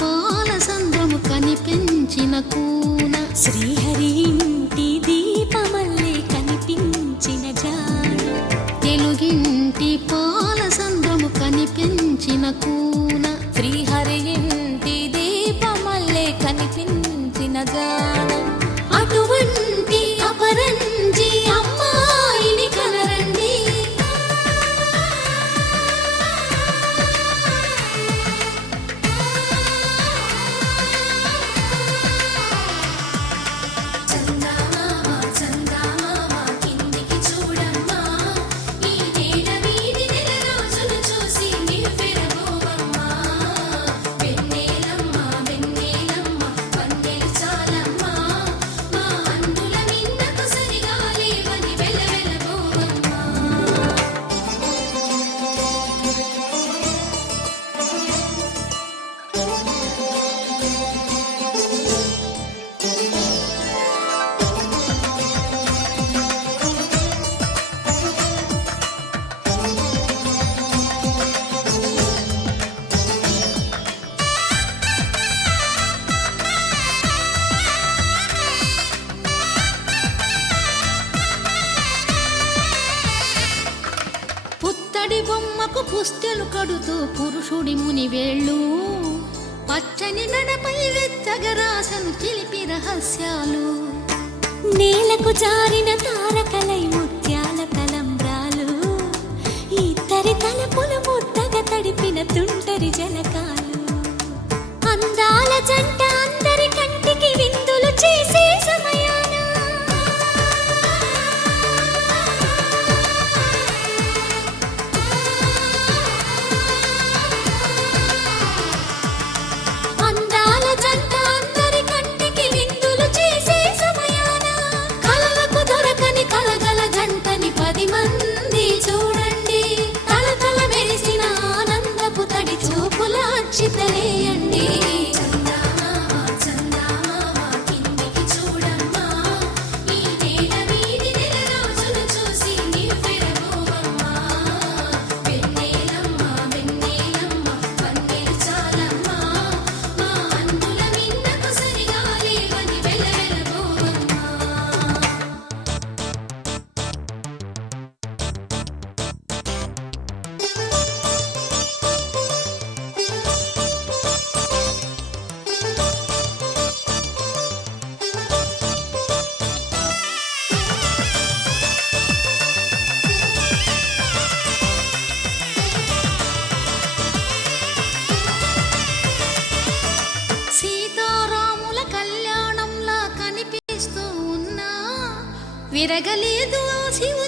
పాల సంద్రము కనిపించిన కూన, శ్రీహరి ఇంటి దీపమల్లే కనిపించిన జాన, తెలుగింటి పాల సంద్రము కనిపించిన కూన, శ్రీహరి ఇంటి దీపమల్లే కనిపించిన జాన. అటువంటి అపరంజి అమ్మాయిని కనరండి. పుత్తడి బొమ్మకు పుస్తెలు కడుతూ పురుషుడి ముని వేళ్ళు, పచ్చని నడపై వెచ్చగరాసను చిలిపి రహస్యాలు, నేలకు జారిన తారకలై ముత్యాల తలంబ్రాలు, ఇద్దరి తలపులు ముద్దగా తడిపిన తుంటరి జలకాలు, అందాల జంట అందరి కంటికి విందులు చేసే సమయాన, అందాల జంట అందరి కంటికి విందులు చేసే సమయాన, కలలకు దొరకని కలగల జంటని 10 మంది చూడండి, తలతల మెరిసిన ఆనందపు తడి చూపుల అచ్చితలేయండి. సీతారాముల కళ్యాణంలా కనిపిస్తూ ఉన్నా, విరగలేదు ఆ శివ